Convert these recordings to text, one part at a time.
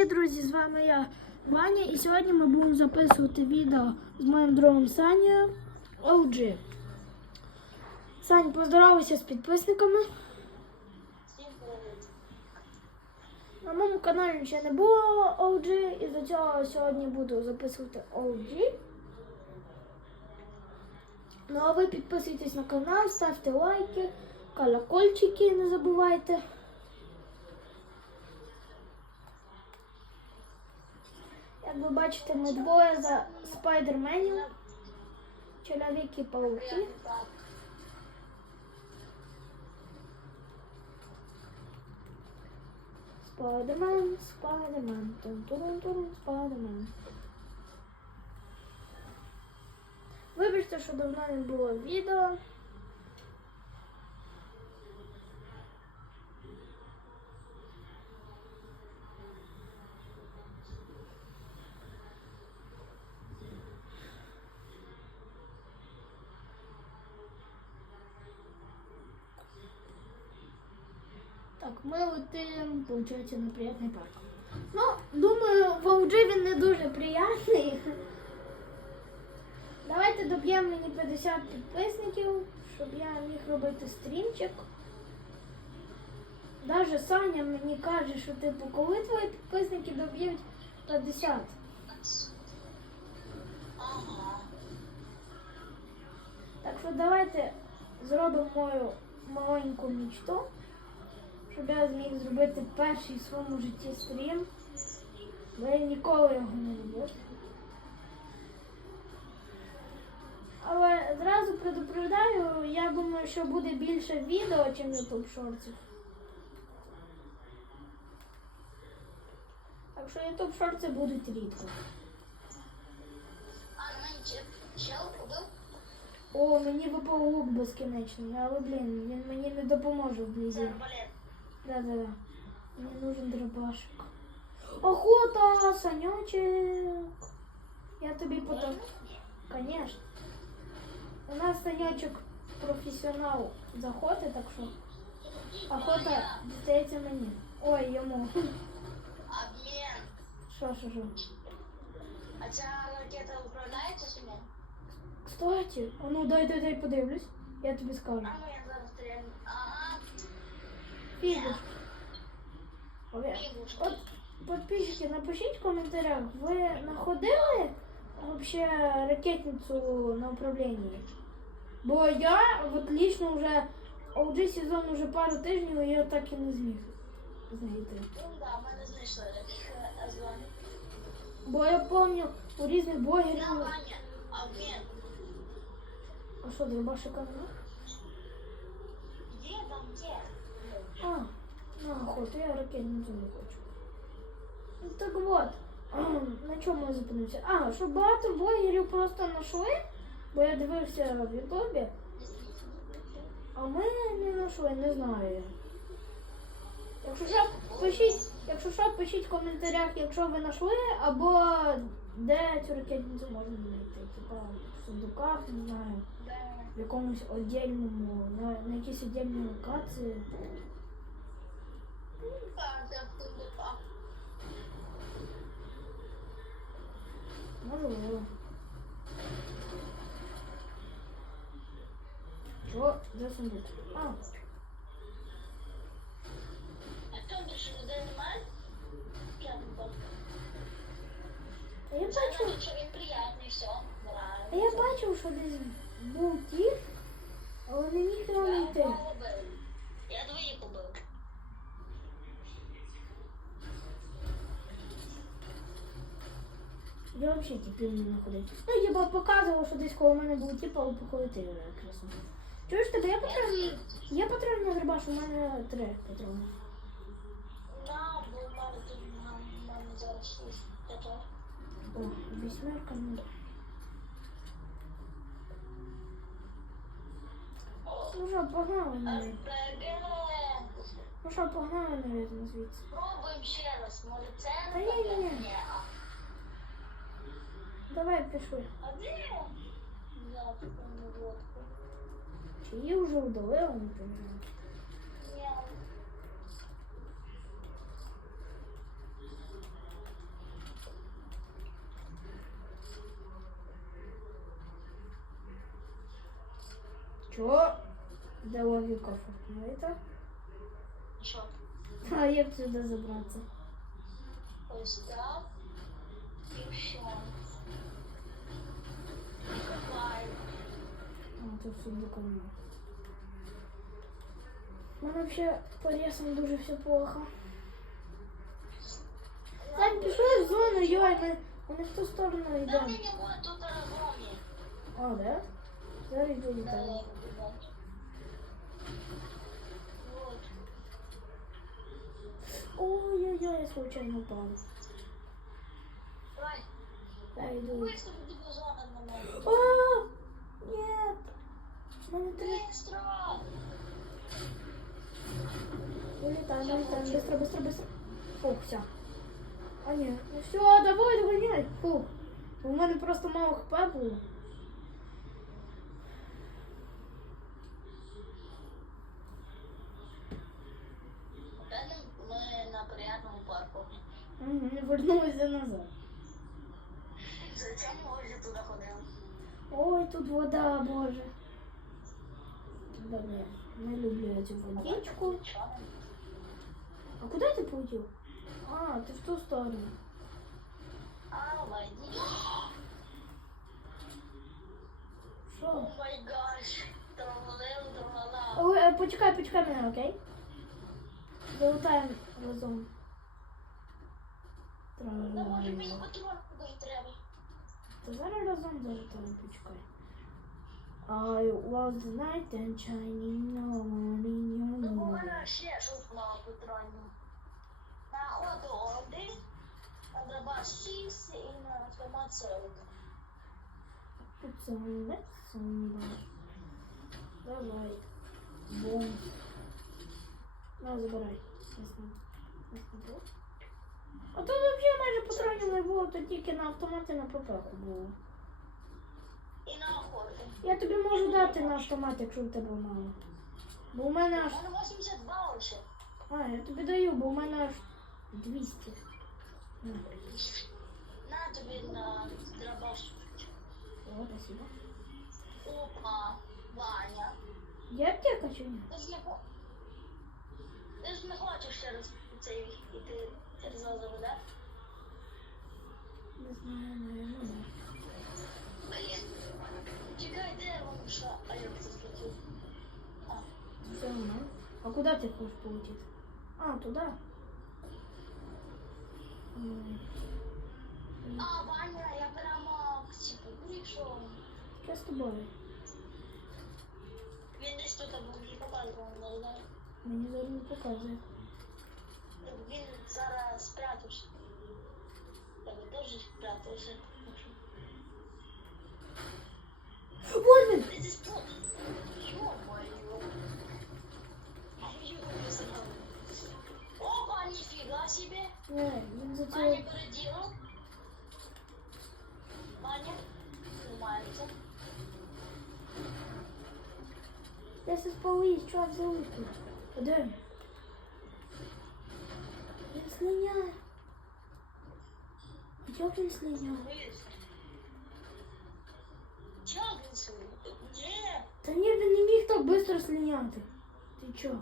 Привіт, друзі! З вами я, Ваня, і сьогодні ми будемо записувати відео з моїм другом Санєю OG. Сань, поздоровайся з підписниками. На моєму каналі ще не було OG, і за цього сьогодні буду записувати OG. Ну а ви підписуйтесь на канал, ставте лайки, колокольчики не забувайте. Як ви бачите, ми двоє за спайдерменів. Чоловіки пауки. Спайдермен, спайдермен, тун-турун-турун, спайдермен. Вибачте, що давно не було відео. Так, летим, получается, на парк. Ну, думаю, в він не дуже приятний. Давайте доб'ємо мені 50 підписників, щоб я міг робити стрімчик. Даже Саня мені каже, що типу, коли твої підписники доб'ють 50. Так що давайте зробимо мою маленьку мічту, я зміг зробити перший в своєму житті стрім. Бо я ніколи його не робив. Але зразу предупреждаю, я думаю, що буде більше відео, ніж YouTube шортів. Так що YouTube шорти будуть рідко. О, мені випав лук безкінечний, але блін, він мені не допоможе Це вблизі. арбалет. Да-да-да. Мені нужен дробашик. Охота, санячек. Я тобі потом. Конечно. У нас санячок професіонал з охоти, так що охота дістається мені. Ой, йому. Обмен. Що, що, що? А ця ракета управляється собі? Кстати, а ну дай, дай, дай подивлюсь. Я тобі скажу. А Фігуш. От півушки. подписчики, напишіть в коментарях, ви знаходили вообще ракетницю на управлінні? Бо я от лично вже OG сезон уже пару тижнів і я так і не зміг знайти. Ну. Бо я пам'ятаю у різних блогерів. А що, дробашика нема? Где там, где? А, на охоту, я ракетницю не хочу. Ну так от, на чому я зупинився? А, що багато блогерів просто знайшли, бо я дивився в Ютубі, а ми не знайшли, не знаю. Якщо що, пишіть, якщо що, пишіть в коментарях, якщо ви знайшли, або де цю ракетницю можна знайти. Типа в сундуках, не знаю, в якомусь віддільному, на, на якійсь віддільній локації. Можливо. Що за сундук? А, А там більше людей немає? П'ятий а я Це бачив, значить, що він приятний, все. а я бачив, що десь був тіп, але не міг його Я знайти. одного убив. Я двоїх убив. Я взагалі типів не знаходив. Ну, я показував, що десь коло мене був тіп, але походити якраз. Чуєш тебе, я патрон? Є патрон на дробаш, у мене три патрони. Я. О, вісьмерка, ну. Ну що, погнали навіть. Ну що, погнали навіть звідси. Пробуємо ще раз. Може це Та ні, ні, ні. Давай пиши. А де запах на водку? Чи її вже удалила, не пам'ятаю. Чого? Де логіка фортнайта? А як сюди забратися? Ось так. А, тут сюди камінь. У мене взагалі по ресам дуже все плохо. Сань, пішли в зону, йой, ми, ми в ту сторону Да йдемо. мені буде тут разом. А, да? Зараз йду до тебе. Вот. Ой-ой-ой, я случайно упала. Давай. Я йду. Быстро тебе зона на мене. А, нет. У мене три. Быстро. Улетаем, улетаем. Быстро, быстро, быстро. Фух, все. А ні, ну все, давай, догоняй. Фух. У мене просто мало хп було. Опять ми на приятному парку. Угу, вернулася назад. Зачем ми вже туди ходили? Ой, тут вода, боже. Да, не, не люблю эту водичку. А куда ты пойдешь? А, ты в ту сторону. А, водичка. Що? О май гаш. Траволеу, травола. Ой, е, почекай, почекай мене, окей? Залутаємо разом. Да може мені Тра-ла-ла. патрон дуже треба. Та зараз разом залутаємо, почекай. I was the night and shining one in your moon. ще щось мало патронів. На охоту один, на дробаш 6 і на автомат 40. Пацан, пацан. Давай. Бом. На, забирай. А тут взагалі майже патронів не було, то тільки на автоматі на ПП було. Я тобі можу дати на автомат, якщо в тебе мало. Бо у мене У аж. мене 82 лише. А, я тобі даю, бо у мене аж 200. На. На тобі на дробаш. О, спасибо. Опа, Ваня. Є аптека чи ні? Ти ж не хо- Ти ж не хочеш через цей іти через озеро, да? Не знаю, наверное, ні. куда ты хочешь полететь? А, туда. М, А, Ваня, я прямо типу прийшов. Я с тобой. Він десь тут був і показував, не знаю. Мені зараз не показує. Він зараз спрятався. Я би теж спрятався. Вон він! Ти десь тут. Ё-моё. Він за Ваня цього. переделал. Ваня, снимается. This is police, trap the weekend. Куди? Він слиняє. А як він слиняє? Чагнется. Где? Та ні, він не міг так швидко слиняти. Ти чо?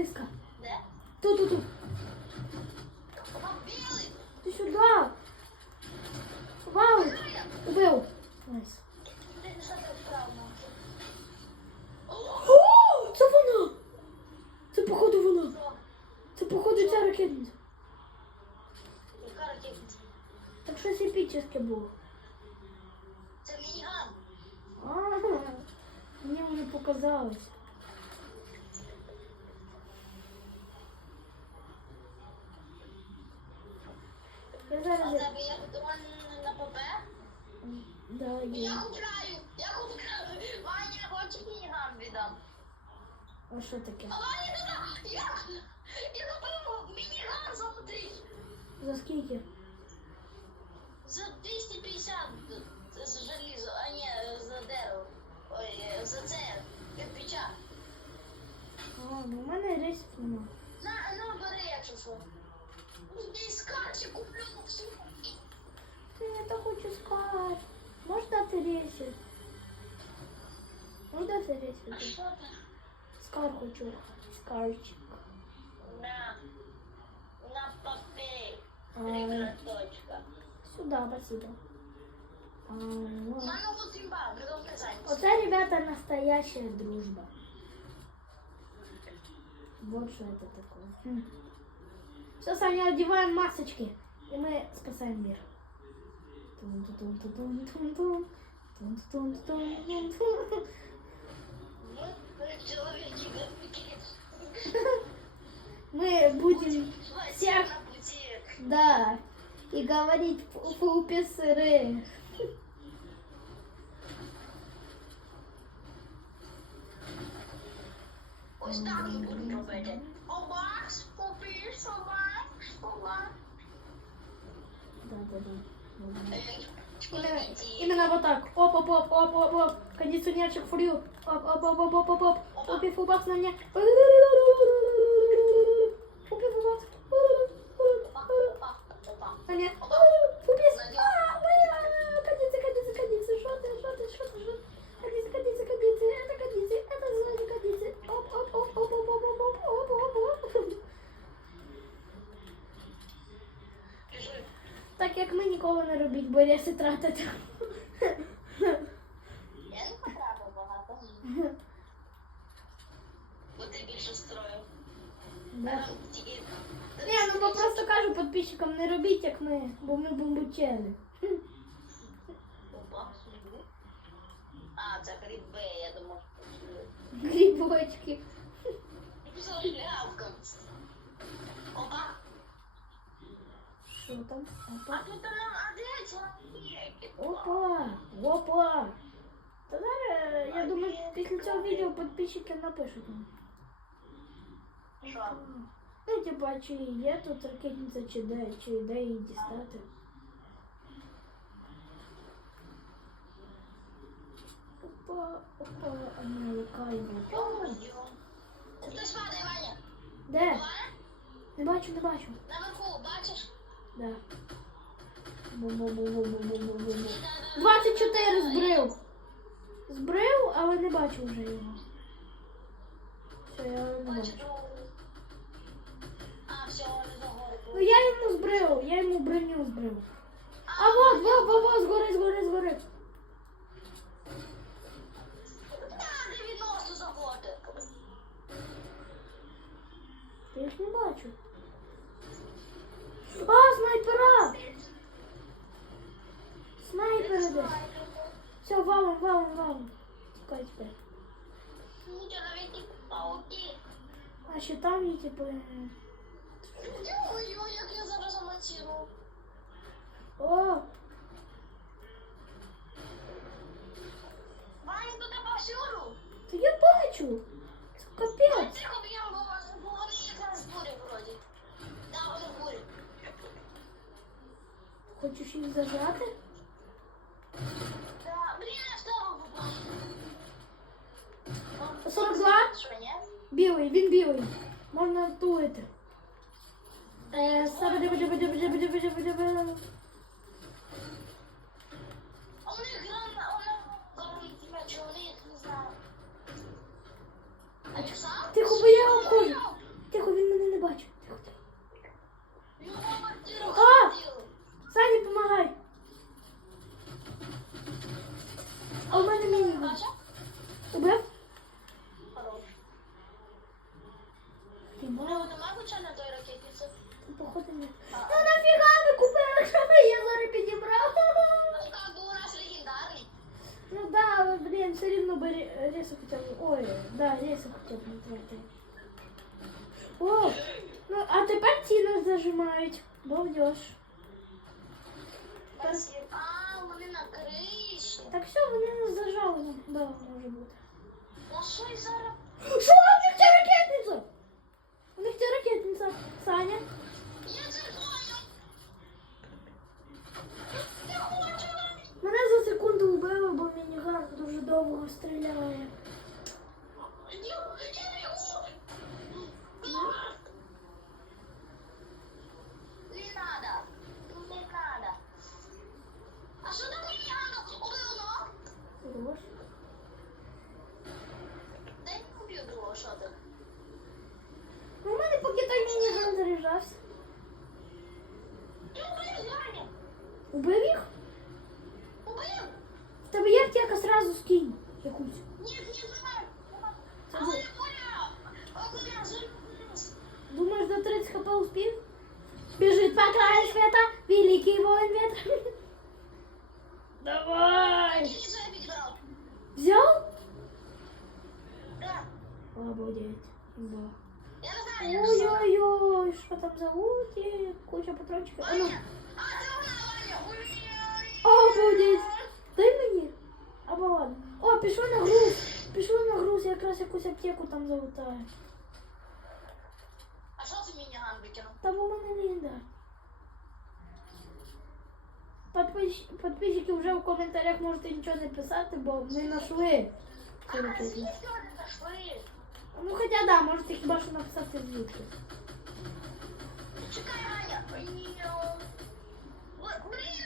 Криска. Де? Тут, тут, тут. Ти сюди. Вау! Убив. Найс. Ти не що ти вправо? О, це вона! Це походу вона. Що? Це походу ця ракетниця. Яка ракетниця? Так щось епічне було. Це мініган. А, мені вже показалось. Я А зараз. в тебе є патрон на ПП? Да, Я є. купляю, я купляю. Ваня, хочеш віддам? А що таке? А Ваня, туди! Я, я купив мініган золотий. За скільки? За 250 за желізо, а не за дерево. Ой, за це, кирпича. А, ну в мене рейсів нема. На, на, бери, якщо що. Іди скаче, куплю всю. Я так хочу скар. Можеш дати рейсів? Можеш дати А рейсів? що ти? Скар хочу. Скарчик. На. На папір. А, Три красочка. сюда, спасибо. А, ну. У мене тут імба, придом казати. Оце, ребята, настоящая дружба. Вот что это такое. Все, Саня, одеваем масочки. И мы спасаем мир. Тун-тун-тун-тун-тун-тун. Тун-тун-тун-тун-тун. Мы будем всех... Да. И говорить фупесры. Ось Да, да, да. Именно вот так. Оп, оп, оп, оп, оп, оп. Кондиционерчик фурю. Оп, оп, оп, оп, оп, оп, оп. Опи фубакс на мне. робіть, бо ряси тратити. Я не потрапив багато. Бо ти більше строїв. Да. Тільки... Ні, ну бо просто кажу підписчикам, не робіть як ми, бо ми бомбучели. Опа, гриби. А, це гриби, я думав. Грибочки. Зашлявка. Що там? А Опа. тут нам, а де? Опа. Опа. Та зараз, я думаю, після цього відео підписчики напишуть нам. Що? Ну, типа, чи є тут ракетниця, чи де, чи де її дістати. Опа, опа, американська. Йо-моє. Хтось падає, Ваня. Де? Не бачу, не бачу. Наверху, бачиш? Да. Бу-бу-бу-бу-бу-бу-бу-бу. 24 збрив. Збрив, але не бачу вже його. Все, я не Бачу. Ну я йому збрив, я йому броню збрив. А вот, вот, вот, вот, згори, згори, згори. Снайпери десь. Все, валом, валом, валом. Тікай тепер. Ну, чоловіки, пауки. А ще там є, типу. Ой-ой, як я зараз замонтирую. О, Ваня, тут повсюду. то я бачу. Це капець. Тихо б'ємо, бо вони- бо вони якраз бурі вроді. Да, вони бурі. Хочеш їх зажати? 42? Білий, він білий. Можна тулити. Е, сабе диви диви диви диви диви диви Спасибо. А, вони на криші. Так все, вони нас зажали. Да, може бути. Ну, що й зараз? Що у них ця ракетниця? У них ця ракетниця. Саня. Я хочу. Мене за секунду вбили, бо мініган дуже довго стріляє. Убив їх? Аптеку. А что ты меня ган выкинул? Там у мене лінда. Подпис- Подписчики вже в коментарях можете нічого не писати, бо ми знайшли. А, ракету. звідки вони пішли? Ну хоча да, можете хіба що написати звідки. Чекай, Ваня. Ой, Блін!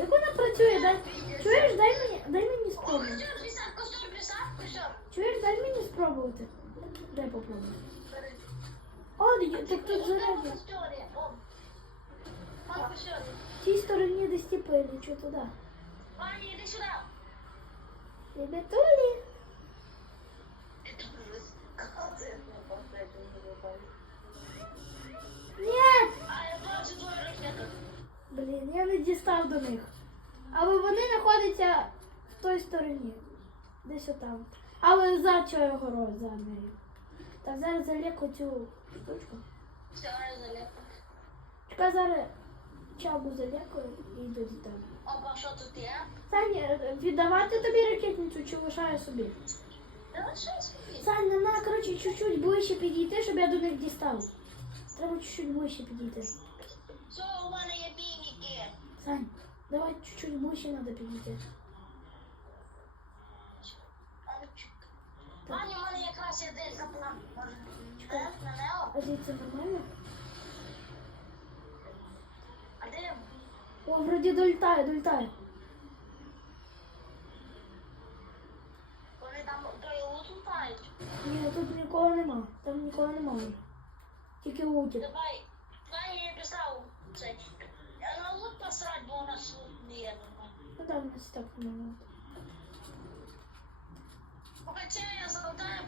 Як вона працює, дай. Чуєш, дай мені, дай мені спробувати. костюр, писав, костюр, писав, костюр. Чуєш, дай мені спробувати. Дай попробую. О, так тут зарядно. В цій стороні десь типи, лічу туди. Ваня, иди сюда. Ребятулі. Ні! А я бачу твою ракету. Блін, я не дістав до них. Але вони знаходяться в той стороні. Десь отам. Але за цією горою, за нею. Так, зараз заліку цю штучку. Все, я. Чекай, зараз чабу залікую і йду до тебе. Опа, що тут є? Саня, віддавати тобі ракетницю чи лишаю собі? Та. Сань, нам коротше, чуть-чуть ближче підійти, щоб я до них дістав. Треба чуть-чуть ближче підійти. Все, у мене є бійники. Сань, давай чуть-чуть ближче треба підійти. Ваня, у мене якраз є Чекай. не? На Нео? А звідси нормально? А де? О, вроді долітає, долітає. Вони там той лут лутають. Ні, тут нікого нема. Там нікого нема. Тільки лутять. Давай. Ваня, я писав цей. Я на лут посрать, бо у нас лут не є. Ну да, у нас так нема. Хоча я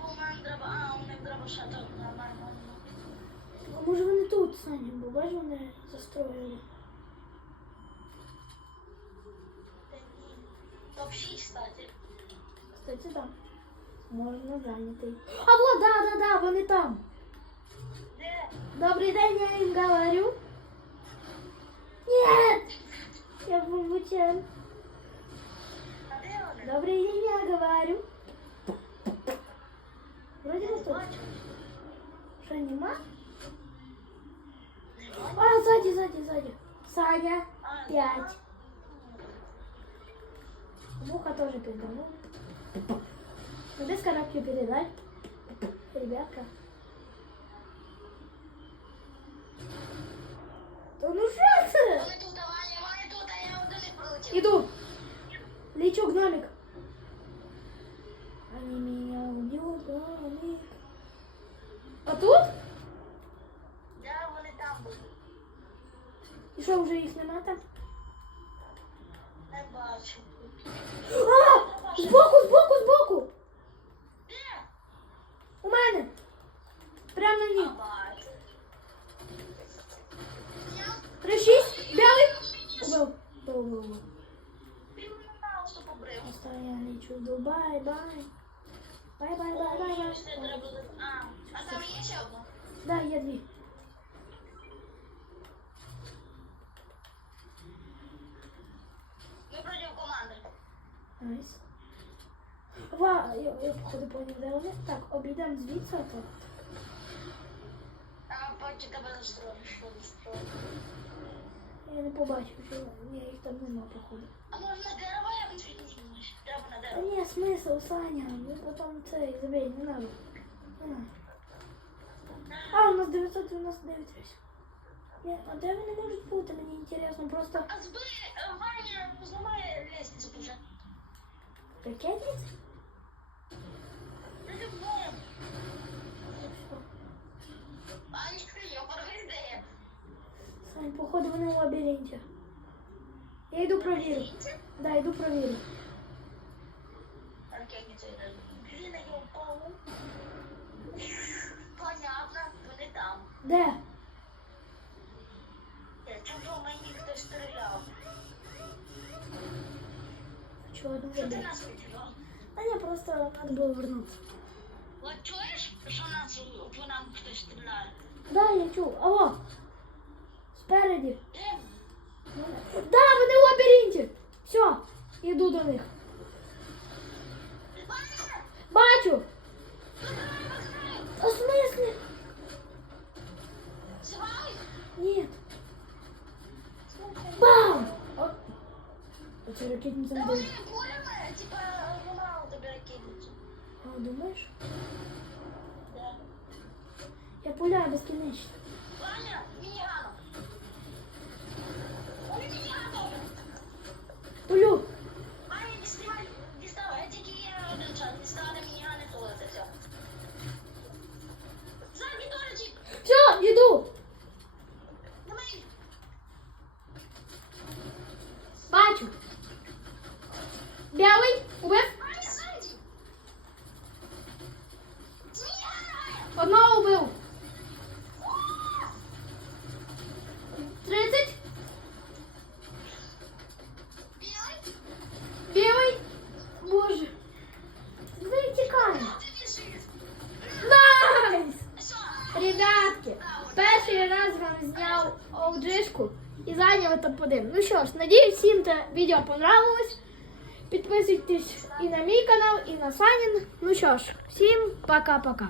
бо мене треба... А, у них треба ще тут нормально. А може вони тут, Саня, бо бачиш, вони застроїли. Топ-6, кстати. Кстати, да. Можна зайняти. А вот, да, да, да, вони там. Де? Добрый день, я им говорю. Нет! Я вони? Добрый день, я говорю. Вроде бы тут. Что, нема? А, сзади, сзади, сзади. Саня, пять. Муха тоже передала. Ну, без коробки передай. Ребятка. Вже їх нема там? Не бачу. А! Збоку, збоку, збоку! Де? У мене! Прямо на ній. убил. він не що побрив. Постоянно лечу. Бай, бай. Бай, бай, бай, бай, бай. А, а там є ще одна? Да, є дві. Найс. Ва, я, я походу поняв, де вони. Так, обійдемо звідси, а так. А потім тебе застроїш. Я не побачив, що ні, їх там нема, походу. А можна дерево я відчиню? Треба на Та ні, смисл, Саня, ми потім цей, забей, не надо. Не надо. А, у нас 999 рейс. Ні, а де вони можуть бути, мені інтересно, просто А збери, Ваня, зламай лестницю вже. Де. Сань, походу вони в лабіринті. Я йду провірю. Да, йду провірю. Ракетниця йде. Я впав. Понятно, вони там. Де? Я чужо мені хтось стріляв. Чого не Що ти видно? нас відвів? А ні, просто треба було вернутися. От чуєш, що нас по нам хтось стріляє? Да, я чув. Алло. Спереді. Де? Да, вони в лабіринті. Все, іду до них. Ваня! Бачу. Оце ракетниця Да дає. пулями, типа, вимрали тобі ракетницю. А, думаєш? Да. Я пуляю безкінечно. Білий, убив. Ваня, ззаді! Мінігано! Одного убив. 30. Білий? Білий. Боже. Ви тікаємо. Ти біжиш! Найс! Що? Ребятки, перший раз вам зняв OG-шку і зайняв топ-1. Ну що ж, надіюсь, всім це відео понравилось. Підписуйтесь і на мій канал, і на Санін. Ну що ж, всім пока-пока.